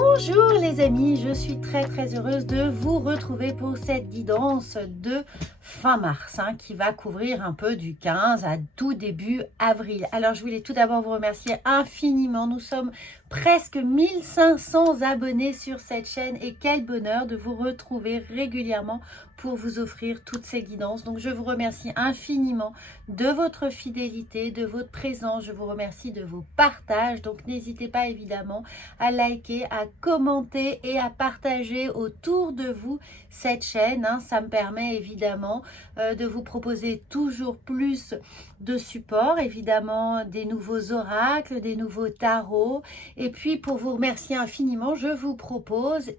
Bonjour les amis, je suis très heureuse de vous retrouver pour cette guidance de fin mars qui va couvrir un peu du 15 à tout début avril. Alors je voulais tout d'abord vous remercier infiniment, nous sommes presque 1500 abonnés sur cette chaîne et quel bonheur de vous retrouver régulièrement pour vous offrir toutes ces guidances. Donc je vous remercie infiniment de votre fidélité, de votre présence, je vous remercie de vos partages. Donc n'hésitez pas évidemment à liker, à commenter et à partager autour de vous cette chaîne. Ça me permet évidemment de vous proposer toujours plus de support, évidemment des nouveaux oracles, des nouveaux tarots. Et puis pour vous remercier infiniment, je vous propose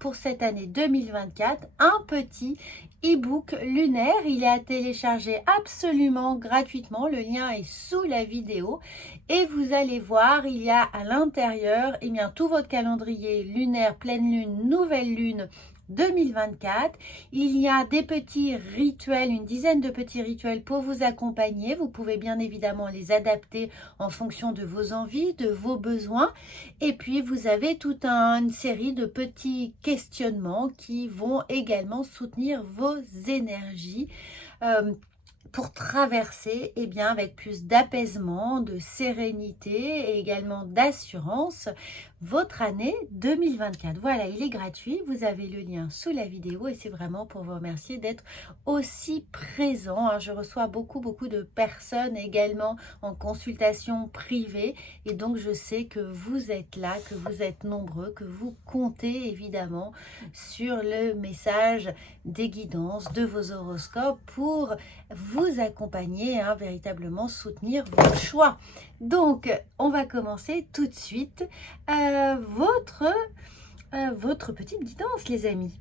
pour cette année 2024 un petit e-book lunaire. Il est à télécharger absolument gratuitement, le lien est sous la vidéo et vous allez voir, il y a à l'intérieur tout votre calendrier lunaire, pleine lune, nouvelle lune 2024. Il y a des petits rituels, une dizaine de petits rituels pour vous accompagner. Vous pouvez bien évidemment les adapter en fonction de vos envies, de vos besoins. Et puis vous avez toute une série de petits questionnements qui vont également soutenir vos énergies. Pour traverser avec plus d'apaisement, de sérénité et également d'assurance votre année 2024. Voilà, il est gratuit, vous avez le lien sous la vidéo et c'est vraiment pour vous remercier d'être aussi présent. Je reçois beaucoup de personnes également en consultation privée et donc je sais que vous êtes là, que vous êtes nombreux, que vous comptez évidemment sur le message des guidances, de vos horoscopes pour vous accompagner, véritablement soutenir vos choix. Donc, on va commencer tout de suite votre petite guidance, les amis.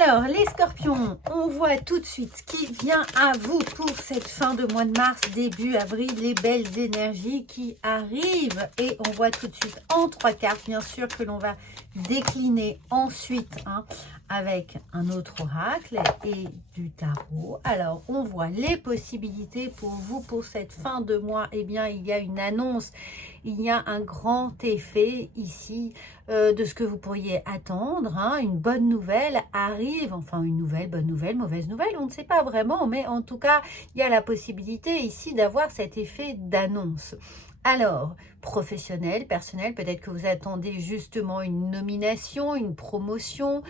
Alors, les scorpions, on voit tout de suite ce qui vient à vous pour cette fin de mois de mars, début avril, les belles énergies qui arrivent. Et on voit tout de suite en 3 cartes, bien sûr, que l'on va décliner ensuite avec un autre oracle et du tarot. Alors, on voit les possibilités pour vous pour cette fin de mois. Il y a une annonce, il y a un grand effet ici de ce que vous pourriez attendre. Une bonne nouvelle arrive, enfin une nouvelle, bonne nouvelle, mauvaise nouvelle, on ne sait pas vraiment, mais en tout cas, il y a la possibilité ici d'avoir cet effet d'annonce. Alors, professionnel, personnel, peut-être que vous attendez justement une nomination, une promotion,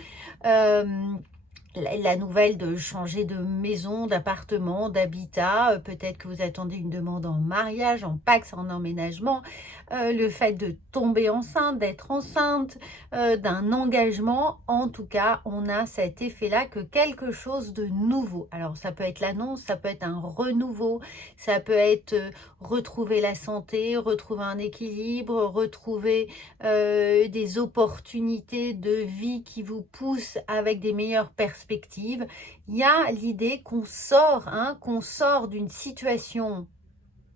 la nouvelle de changer de maison, d'appartement, d'habitat, peut-être que vous attendez une demande en mariage, en pax, en emménagement, le fait de tomber enceinte, d'être enceinte, d'un engagement. En tout cas, on a cet effet-là que quelque chose de nouveau. Alors, ça peut être l'annonce, ça peut être un renouveau, ça peut être retrouver la santé, retrouver un équilibre, retrouver des opportunités de vie qui vous poussent avec des meilleures perspectives. Il y a l'idée qu'on sort d'une situation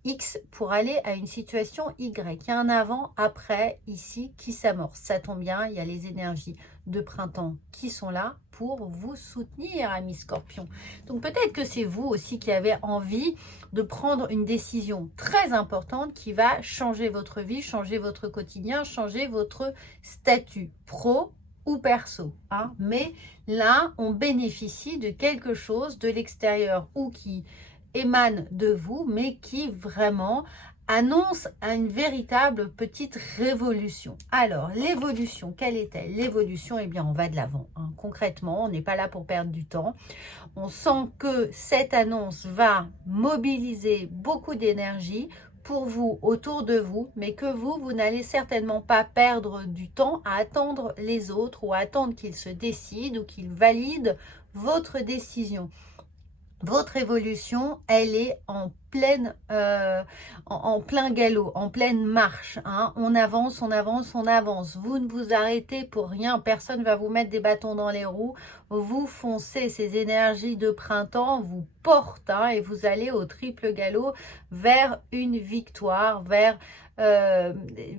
X pour aller à une situation Y. Il y a un avant, après, ici, qui s'amorce. Ça tombe bien, il y a les énergies de printemps qui sont là pour vous soutenir, amis scorpions. Donc peut-être que c'est vous aussi qui avez envie de prendre une décision très importante qui va changer votre vie, changer votre quotidien, changer votre statut pro ou perso. Mais là, on bénéficie de quelque chose de l'extérieur ou qui émane de vous, mais qui vraiment annonce une véritable petite révolution. Alors, l'évolution, quelle est-elle? L'évolution, on va de l'avant. Concrètement, on n'est pas là pour perdre du temps. On sent que cette annonce va mobiliser beaucoup d'énergie pour vous, autour de vous, mais que vous n'allez certainement pas perdre du temps à attendre les autres ou à attendre qu'ils se décident ou qu'ils valident votre décision. Votre évolution, elle est en plein galop, en pleine marche. On avance, on avance, on avance. Vous ne vous arrêtez pour rien. Personne ne va vous mettre des bâtons dans les roues. Vous foncez. Ces énergies de printemps vous portent et vous allez au triple galop vers une victoire, vers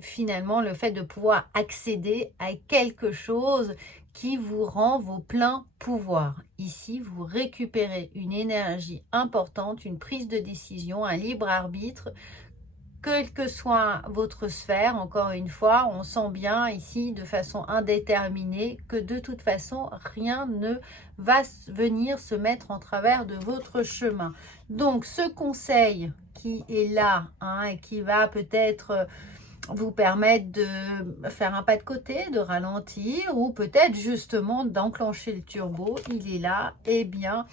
finalement le fait de pouvoir accéder à quelque chose qui vous rend vos pleins pouvoirs. Ici, vous récupérez une énergie importante, une prise de décision, un libre arbitre quelle que soit votre sphère, encore une fois, on sent bien ici de façon indéterminée que de toute façon, rien ne va venir se mettre en travers de votre chemin. Donc, ce conseil qui est là, hein, et qui va peut-être vous permettre de faire un pas de côté, de ralentir, ou peut-être justement d'enclencher le turbo, il est là, eh bien...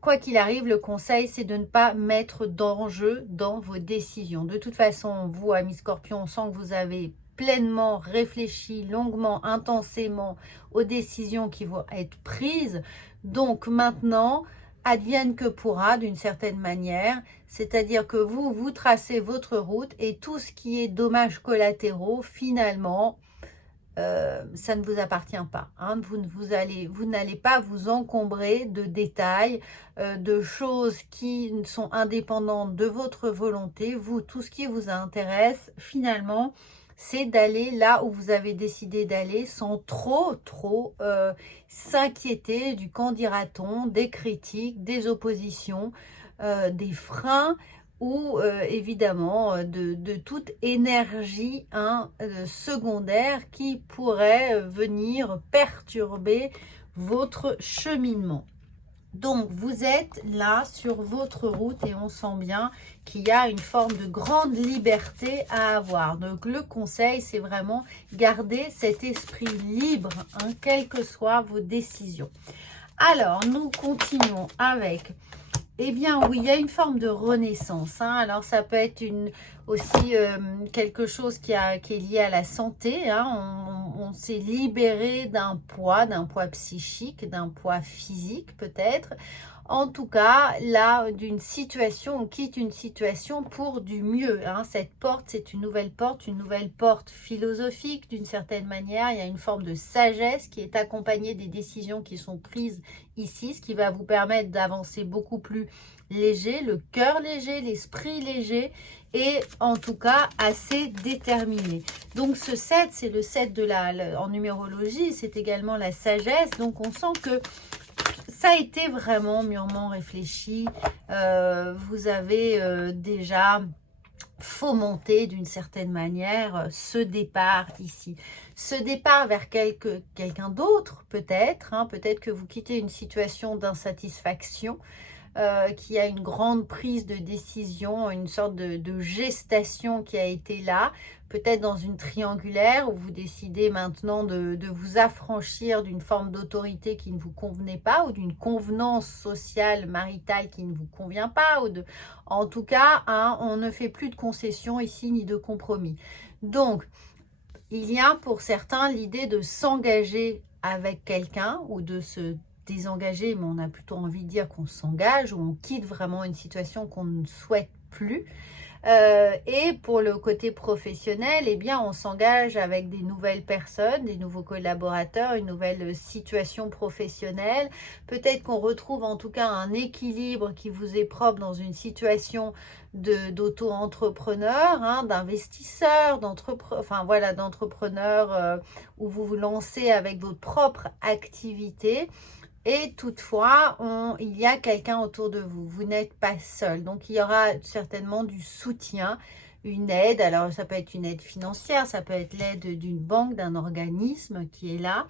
quoi qu'il arrive, le conseil, c'est de ne pas mettre d'enjeu dans vos décisions. De toute façon, vous, amis Scorpion, on sent que vous avez pleinement réfléchi, longuement, intensément aux décisions qui vont être prises. Donc maintenant, advienne que pourra d'une certaine manière, c'est-à-dire que vous tracez votre route et tout ce qui est dommages collatéraux, finalement, ça ne vous appartient pas. Hein. Vous n'allez pas vous encombrer de détails, de choses qui sont indépendantes de votre volonté. Vous, tout ce qui vous intéresse, finalement, c'est d'aller là où vous avez décidé d'aller sans trop s'inquiéter du qu'en dira-t-on, des critiques, des oppositions, des freins, ou évidemment de toute énergie secondaire qui pourrait venir perturber votre cheminement. Donc, vous êtes là sur votre route et on sent bien qu'il y a une forme de grande liberté à avoir. Donc, le conseil, c'est vraiment garder cet esprit libre, hein, quelles que soient vos décisions. Alors, nous continuons avec... Eh bien oui, il y a une forme de renaissance. Hein. Alors ça peut être aussi quelque chose qui est lié à la santé. Hein. On s'est libéré d'un poids psychique, d'un poids physique peut-être. En tout cas, là, d'une situation, on quitte une situation pour du mieux. Hein. Cette porte, c'est une nouvelle porte philosophique d'une certaine manière. Il y a une forme de sagesse qui est accompagnée des décisions qui sont prises ici, ce qui va vous permettre d'avancer beaucoup plus léger, le cœur léger, l'esprit léger et en tout cas assez déterminé. Donc ce 7, c'est le 7 en numérologie, c'est également la sagesse. Donc on sent que ça a été vraiment mûrement réfléchi. Vous avez déjà fomenté d'une certaine manière ce départ ici. Ce départ vers quelqu'un d'autre peut-être. Hein, peut-être que vous quittez une situation d'insatisfaction. Qui a une grande prise de décision, une sorte de gestation qui a été là, peut-être dans une triangulaire où vous décidez maintenant de vous affranchir d'une forme d'autorité qui ne vous convenait pas ou d'une convenance sociale, maritale qui ne vous convient pas. En tout cas, hein, on ne fait plus de concessions ici ni de compromis. Donc, il y a pour certains l'idée de s'engager avec quelqu'un ou de se désengager, mais on a plutôt envie de dire qu'on s'engage ou on quitte vraiment une situation qu'on ne souhaite plus. Et pour le côté professionnel, eh bien, on s'engage avec des nouvelles personnes, des nouveaux collaborateurs, une nouvelle situation professionnelle. Peut-être qu'on retrouve en tout cas un équilibre qui vous est propre dans une situation d'auto-entrepreneur, hein, d'investisseur, d'entrepreneur où vous vous lancez avec votre propre activité. Et toutefois, il y a quelqu'un autour de vous. Vous n'êtes pas seul. Donc, il y aura certainement du soutien, une aide. Alors, ça peut être une aide financière, ça peut être l'aide d'une banque, d'un organisme qui est là,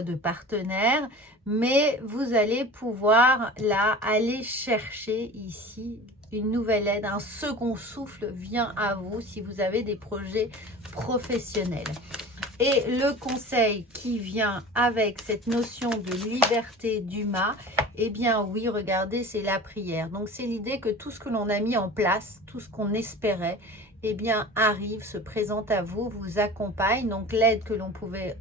de partenaires. Mais vous allez pouvoir, là, aller chercher ici une nouvelle aide. Un second souffle vient à vous si vous avez des projets professionnels. Et le conseil qui vient avec cette notion de liberté du mât, eh bien oui, regardez, c'est la prière. Donc c'est l'idée que tout ce que l'on a mis en place, tout ce qu'on espérait, eh bien arrive, se présente à vous, vous accompagne. Donc l'aide que l'on pouvait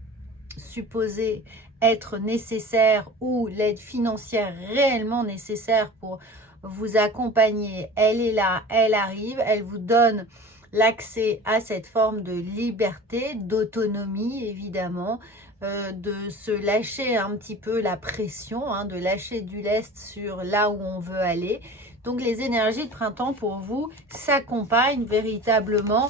supposer être nécessaire ou l'aide financière réellement nécessaire pour vous accompagner, elle est là, elle arrive, elle vous donne l'accès à cette forme de liberté, d'autonomie évidemment, de se lâcher un petit peu la pression, hein, de lâcher du lest sur là où on veut aller. Donc les énergies de printemps pour vous s'accompagnent véritablement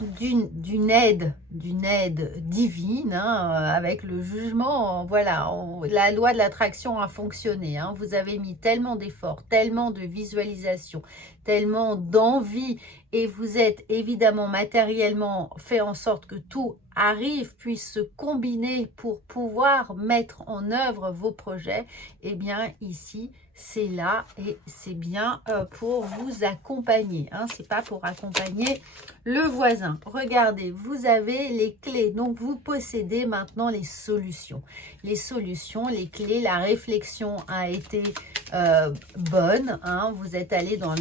d'une aide divine, hein, avec le jugement, voilà, la loi de l'attraction a fonctionné, hein, vous avez mis tellement d'efforts, tellement de visualisation, tellement d'envie, et vous êtes évidemment matériellement fait en sorte que tout arrive, puisse se combiner pour pouvoir mettre en œuvre vos projets. Et bien ici, c'est là et c'est bien pour vous accompagner, hein, c'est pas pour accompagner le voisin. Regardez, vous avez les clés, donc vous possédez maintenant les solutions, les clés. La réflexion a été bonne, hein, vous êtes allé dans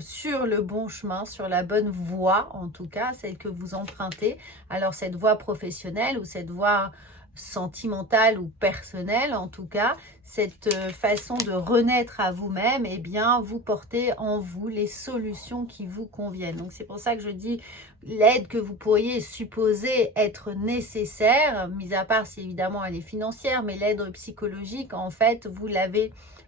sur le bon chemin, sur la bonne voie, en tout cas celle que vous empruntez. Alors cette voie professionnelle ou cette voie sentimentale ou personnelle, en tout cas cette façon de renaître à vous-même, eh bien vous portez en vous les solutions qui vous conviennent. Donc c'est pour ça que je dis l'aide que vous pourriez supposer être nécessaire, mis à part si évidemment elle est financière, mais l'aide psychologique, en fait vous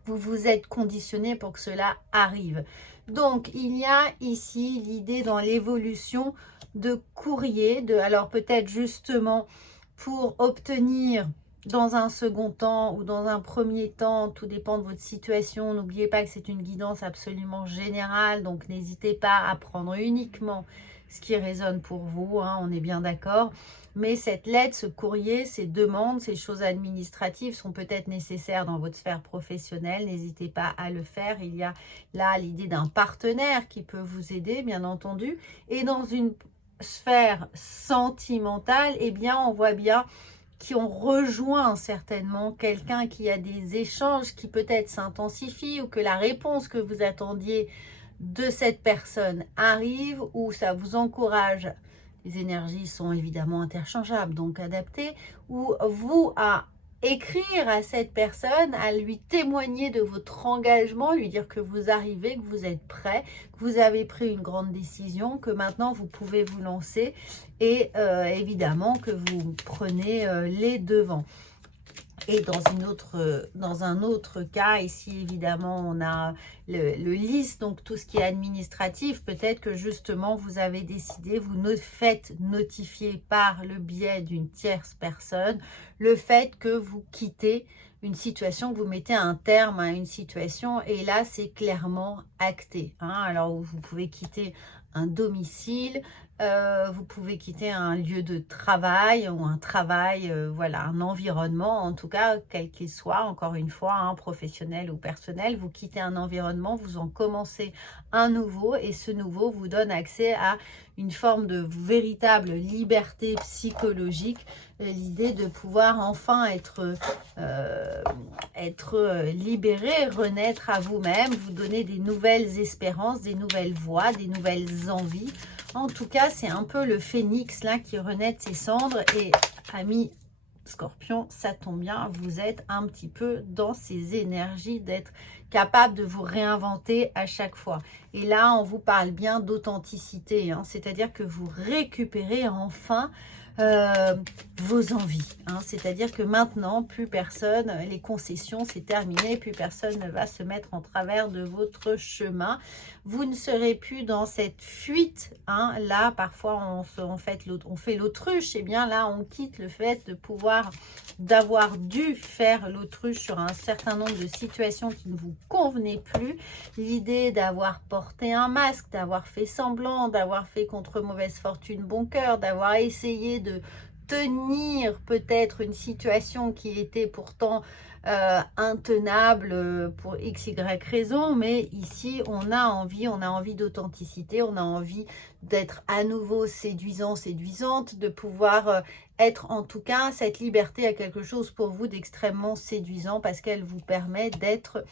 vous êtes conditionné pour que cela arrive. Donc il y a ici l'idée dans l'évolution de courrier, alors peut-être justement pour obtenir dans un second temps ou dans un premier temps, tout dépend de votre situation. N'oubliez pas que c'est une guidance absolument générale, donc n'hésitez pas à prendre uniquement ce qui résonne pour vous, hein, on est bien d'accord. Mais cette lettre, ce courrier, ces demandes, ces choses administratives sont peut-être nécessaires dans votre sphère professionnelle. N'hésitez pas à le faire. Il y a là l'idée d'un partenaire qui peut vous aider, bien entendu. Et dans une sphère sentimentale, eh bien, on voit bien qui ont rejoint certainement quelqu'un qui a des échanges qui peut-être s'intensifient ou que la réponse que vous attendiez de cette personne arrive ou ça vous encourage. Les énergies sont évidemment interchangeables, donc adaptées, ou vous à écrire à cette personne, à lui témoigner de votre engagement, lui dire que vous arrivez, que vous êtes prêt, que vous avez pris une grande décision, que maintenant vous pouvez vous lancer et évidemment que vous prenez les devants. Et dans un autre cas, ici évidemment on a le liste, donc tout ce qui est administratif, peut-être que justement vous avez décidé, vous faites notifier par le biais d'une tierce personne le fait que vous quittez une situation, que vous mettez un terme à une situation, et là c'est clairement acté, hein. Alors vous pouvez quitter un domicile, vous pouvez quitter un lieu de travail ou un travail, voilà, un environnement, en tout cas, quel qu'il soit, encore une fois, hein, professionnel ou personnel, vous quittez un environnement, vous en commencez un nouveau et ce nouveau vous donne accès à une forme de véritable liberté psychologique, l'idée de pouvoir enfin être libéré, renaître à vous-même, vous donner des nouvelles espérances, des nouvelles voies, des nouvelles envies. En tout cas, c'est un peu le phénix là qui renaît de ses cendres. Et amis Scorpion, ça tombe bien, vous êtes un petit peu dans ces énergies d'être capable de vous réinventer à chaque fois. Et là, on vous parle bien d'authenticité, hein, c'est-à-dire que vous récupérez enfin vos envies, hein, c'est-à-dire que maintenant plus personne, les concessions c'est terminé, plus personne ne va se mettre en travers de votre chemin, vous ne serez plus dans cette fuite, hein. Là parfois on fait l'autruche, et bien là on quitte le fait de pouvoir, d'avoir dû faire l'autruche sur un certain nombre de situations qui ne vous convenaient plus, l'idée d'avoir porté un masque, d'avoir fait semblant, d'avoir fait contre mauvaise fortune bon cœur, d'avoir essayé de tenir peut-être une situation qui était pourtant intenable pour XY raison, mais ici on a envie d'authenticité, on a envie d'être à nouveau séduisant, séduisante, de pouvoir être en tout cas, cette liberté a quelque chose pour vous d'extrêmement séduisant parce qu'elle vous permet d'être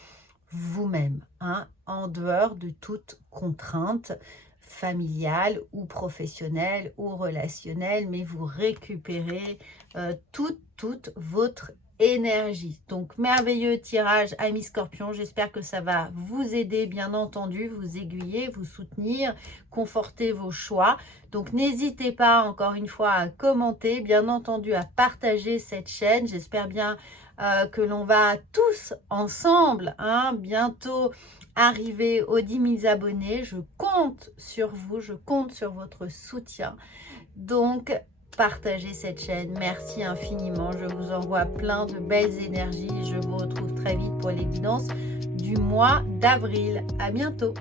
vous-même, hein, en dehors de toute contrainte familiale ou professionnelle ou relationnelle, mais vous récupérez toute votre énergie. Donc merveilleux tirage, amis Scorpion, j'espère que ça va vous aider, bien entendu, vous aiguiller, vous soutenir, conforter vos choix. Donc n'hésitez pas encore une fois à commenter, bien entendu à partager cette chaîne. J'espère bien que l'on va tous ensemble, hein, bientôt arriver aux 10 000 abonnés. Je compte sur vous, je compte sur votre soutien. Donc, partagez cette chaîne. Merci infiniment. Je vous envoie plein de belles énergies. Je vous retrouve très vite pour les guidances du mois d'avril. À bientôt.